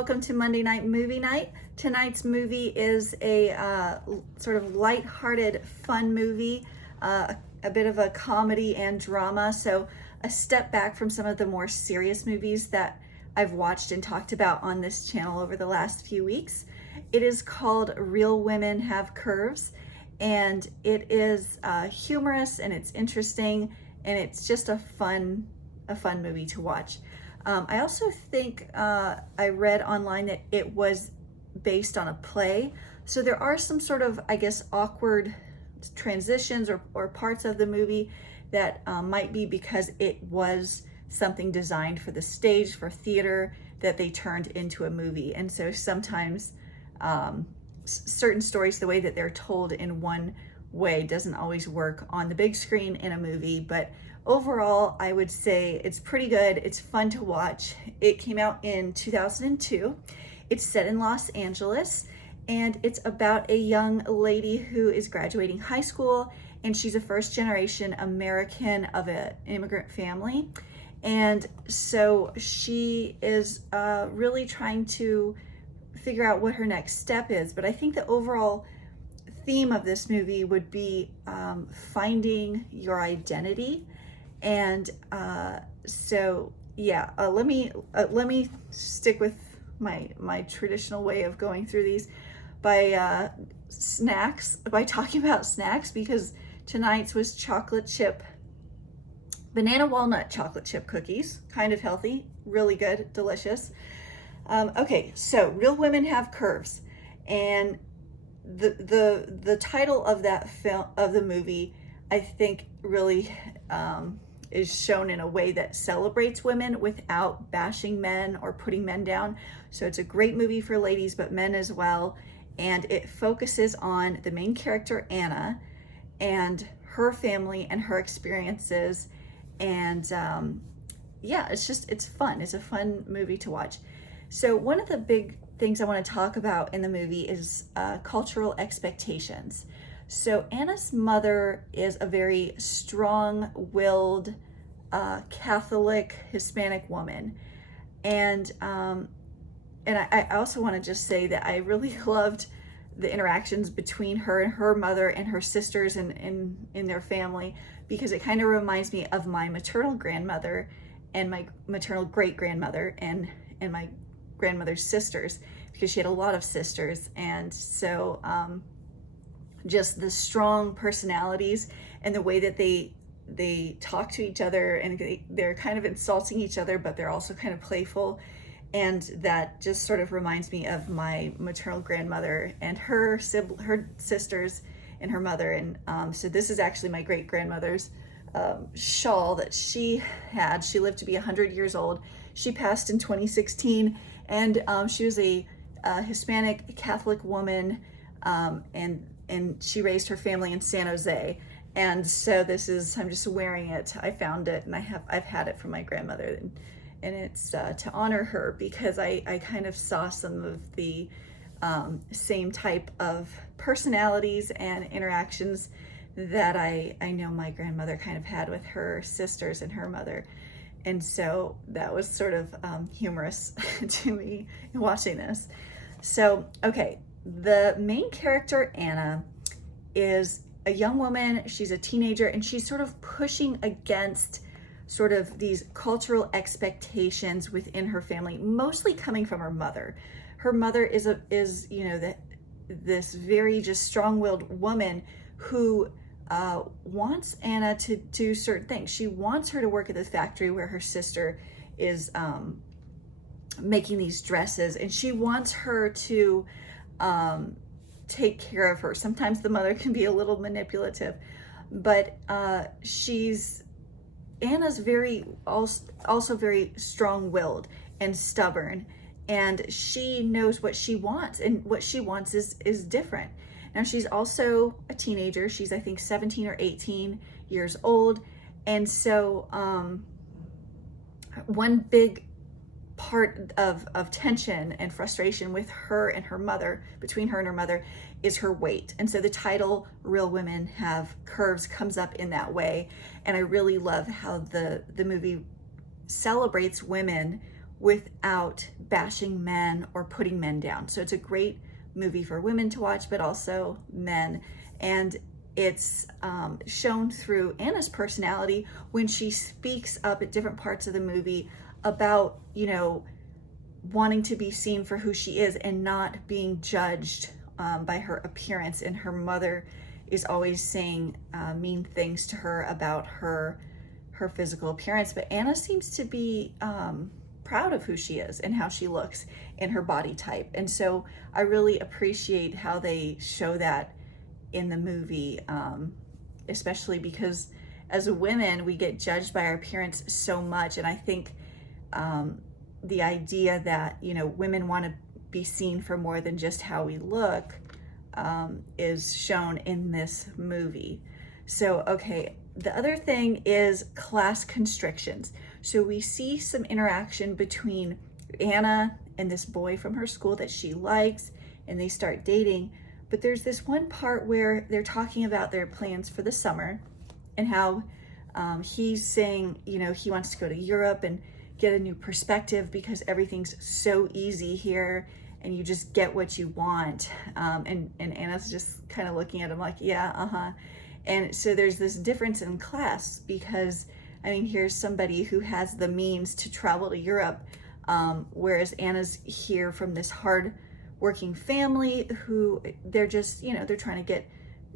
welcome to Monday Night Movie Night. Tonight's movie is a sort of light-hearted, fun movie, a bit of a comedy and drama, so a step back from some of the more serious movies that I've watched and talked about on this channel over the last few weeks. It is called Real Women Have Curves, and it is humorous and it's interesting and it's just a fun movie to watch. I also think I read online that it was based on a play. So there are some sort of, I guess, awkward transitions or parts of the movie that might be because it was something designed for the stage, for theater, that they turned into a movie. And so sometimes certain stories, the way that they're told in one way doesn't always work on the big screen in a movie. But overall, I would say it's pretty good. It's fun to watch. It came out in 2002. It's set in Los Angeles, and it's about a young lady who is graduating high school, and she's a first-generation American of an immigrant family. And so she is really trying to figure out what her next step is. But I think the overall theme of this movie would be finding your identity. And so yeah, let me stick with my traditional way of going through these by talking about snacks, because tonight's was banana walnut chocolate chip cookies, kind of healthy, really good, delicious. Okay, so Real Women Have Curves, and the title of that film, of the movie, I think really is shown in a way that celebrates women without bashing men or putting men down. So it's a great movie for ladies, but men as well. And it focuses on the main character, Anna, and her family and her experiences. And yeah, it's fun. It's a fun movie to watch. So one of the big things I want to talk about in the movie is cultural expectations. So Anna's mother is a very strong-willed Catholic Hispanic woman, and I also want to just say that I really loved the interactions between her and her mother and her sisters and in their family, because it kind of reminds me of my maternal grandmother and my maternal great-grandmother and my grandmother's sisters, because she had a lot of sisters. And so just the strong personalities and the way that they talk to each other, and they're kind of insulting each other, but they're also kind of playful. And that just sort of reminds me of my maternal grandmother and her sisters and her mother. And so this is actually my great-grandmother's shawl that she had. She lived to be 100 years old. She passed in 2016, and she was a Hispanic Catholic woman, and she raised her family in San Jose. And so I'm just wearing it. I found it, and I've had it from my grandmother, and it's to honor her, because I kind of saw some of the same type of personalities and interactions that I know my grandmother kind of had with her sisters and her mother. And so that was sort of humorous to me watching this. So, okay, the main character, Anna, is a young woman. She's a teenager, and she's sort of pushing against sort of these cultural expectations within her family, mostly coming from her mother. Her mother is this very just strong-willed woman who wants Anna to do certain things. She wants her to work at this factory where her sister is making these dresses, and she wants her to take care of her. Sometimes the mother can be a little manipulative, but Anna's also very strong-willed and stubborn, and she knows what she wants, and what she wants is different. Now, she's also a teenager. She's, I think, 17 or 18 years old. And so one big part of tension and frustration with her and her mother, between her and her mother, is her weight. And so the title, Real Women Have Curves, comes up in that way. And I really love how the movie celebrates women without bashing men or putting men down. So it's a great movie for women to watch, but also men. And it's shown through Anna's personality when she speaks up at different parts of the movie about, you know, wanting to be seen for who she is and not being judged by her appearance. And her mother is always saying mean things to her about her physical appearance. But Anna seems to be proud of who she is and how she looks and her body type. And so I really appreciate how they show that in the movie, especially because as women, we get judged by our appearance so much. And I think the idea that, you know, women want to be seen for more than just how we look is shown in this movie. So, okay, the other thing is class constrictions. So we see some interaction between Anna and this boy from her school that she likes, and they start dating. But there's this one part where they're talking about their plans for the summer and how he's saying, you know, he wants to go to Europe and get a new perspective because everything's so easy here and you just get what you want. And Anna's just kind of looking at him like, yeah, uh-huh. And so there's this difference in class because, I mean, here's somebody who has the means to travel to Europe, whereas Anna's here from this hard working family who they're just, you know, they're trying to get,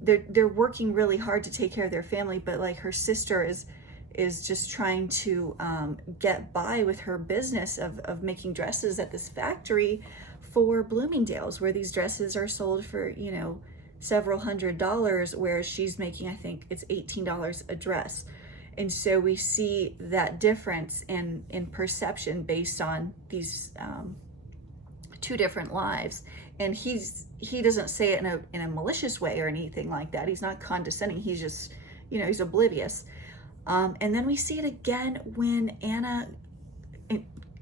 they're working really hard to take care of their family, but like her sister is just trying to get by with her business of making dresses at this factory for Bloomingdale's, where these dresses are sold for, you know, several $100s, whereas she's making, I think it's $18 a dress. And so we see that difference in perception based on these two different lives. And he doesn't say it in a malicious way or anything like that. He's not condescending. He's just, you know, he's oblivious. And then we see it again when Anna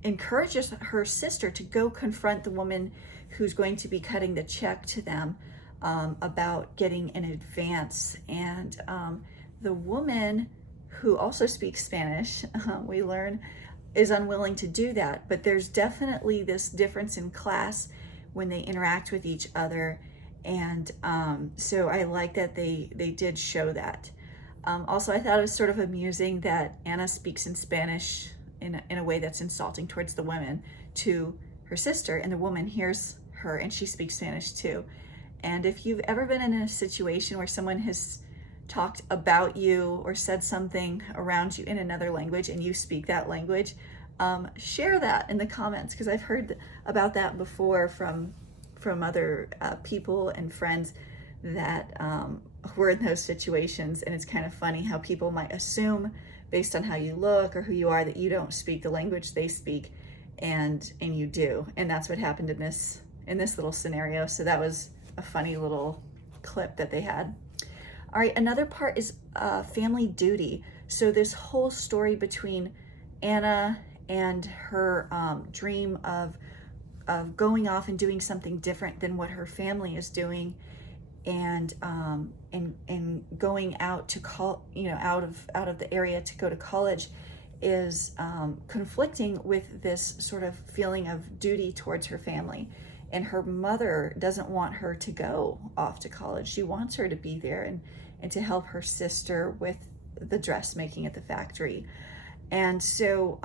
encourages her sister to go confront the woman who's going to be cutting the check to them about getting an advance. And the woman who also speaks Spanish, we learn, is unwilling to do that. But there's definitely this difference in class when they interact with each other. And so I like that they did show that. Also, I thought it was sort of amusing that Anna speaks in Spanish in a way that's insulting towards the women to her sister, and the woman hears her and she speaks Spanish too. And if you've ever been in a situation where someone has talked about you or said something around you in another language and you speak that language, share that in the comments, because I've heard about that before from other people and friends that were in those situations. And it's kind of funny how people might assume based on how you look or who you are that you don't speak the language they speak, and you do. And that's what happened in this little scenario. So that was a funny little clip that they had. All right, another part is family duty. So this whole story between Anna and her dream of going off and doing something different than what her family is doing, and going out to out of the area to go to college, is conflicting with this sort of feeling of duty towards her family. And her mother doesn't want her to go off to college. She wants her to be there and to help her sister with the dressmaking at the factory. And so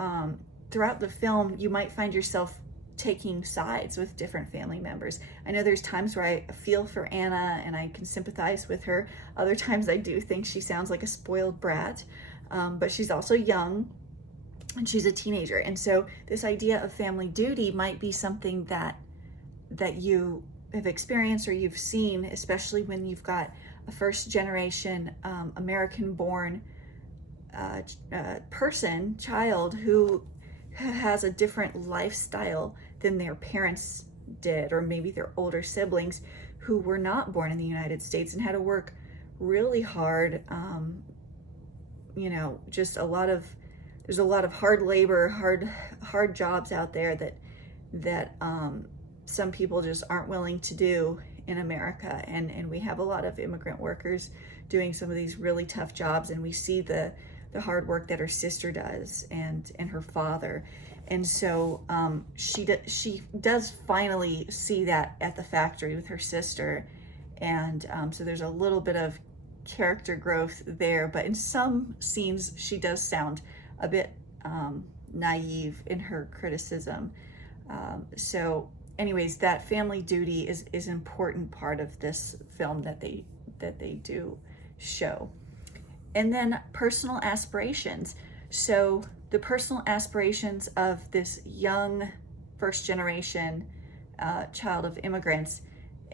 throughout the film, you might find yourself taking sides with different family members. I know there's times where I feel for Anna and I can sympathize with her. Other times I do think she sounds like a spoiled brat, but she's also young and she's a teenager. And so this idea of family duty might be something that you have experienced or you've seen, especially when you've got a first generation American-born child who has a different lifestyle than their parents did, or maybe their older siblings who were not born in the United States and had to work really hard. Just there's a lot of hard labor, hard jobs out there that some people just aren't willing to do in America. And we have a lot of immigrant workers doing some of these really tough jobs, and we see the hard work that her sister does and her father. And so she does finally see that at the factory with her sister. And so there's a little bit of character growth there, but in some scenes she does sound a bit naive in her criticism. So anyways, that family duty is an important part of this film that they do show. And then personal aspirations. So the personal aspirations of this young first generation child of immigrants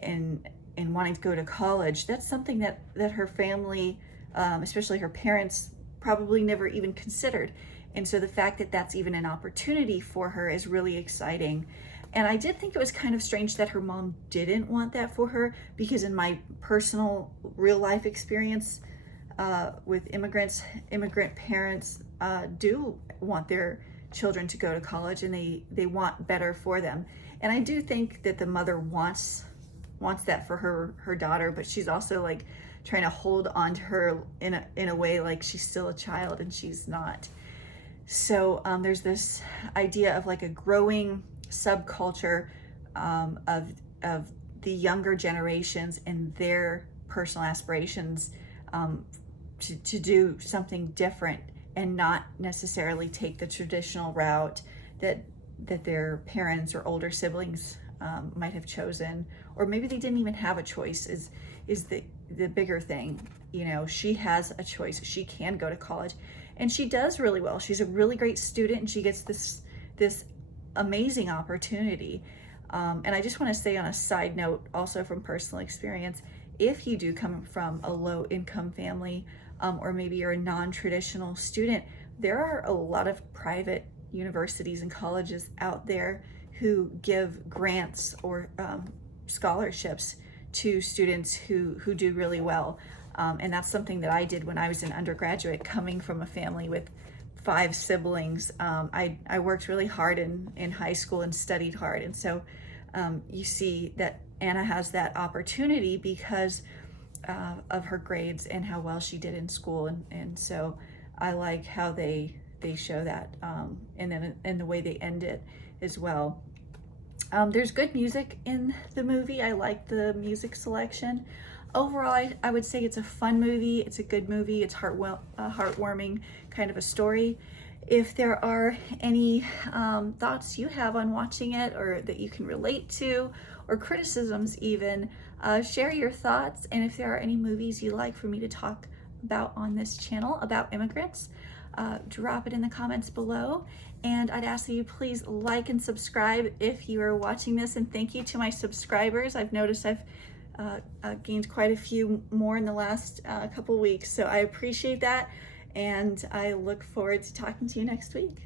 in wanting to go to college, that's something that her family, especially her parents, probably never even considered. And so the fact that that's even an opportunity for her is really exciting. And I did think it was kind of strange that her mom didn't want that for her, because in my personal real life experience with immigrant parents do want their children to go to college, and they want better for them. And I do think that the mother wants that for her daughter, but she's also like trying to hold on to her in a way like she's still a child and she's not. So there's this idea of like a growing subculture of the younger generations and their personal aspirations to do something different and not necessarily take the traditional route that their parents or older siblings might have chosen, or maybe they didn't even have a choice. Is the bigger thing. You know, she has a choice. She can go to college, and she does really well. She's a really great student, and she gets this amazing opportunity. And I just want to say on a side note, also from personal experience, if you do come from a low income family, or maybe you're a non-traditional student, there are a lot of private universities and colleges out there who give grants or scholarships to students who do really well. And that's something that I did when I was an undergraduate, coming from a family with 5 siblings. I worked really hard in high school and studied hard. And so you see that Anna has that opportunity because of her grades and how well she did in school. And so I like how they show that, and then in the way they end it as well. There's good music in the movie. I like the music selection. Overall, I would say it's a fun movie. It's a good movie. It's heartwarming kind of a story. If there are any thoughts you have on watching it, or that you can relate to, or criticisms even, share your thoughts. And if there are any movies you'd like for me to talk about on this channel about immigrants, drop it in the comments below. And I'd ask that you please like and subscribe if you are watching this. And thank you to my subscribers. I've noticed I've gained quite a few more in the last couple weeks. So I appreciate that. And I look forward to talking to you next week.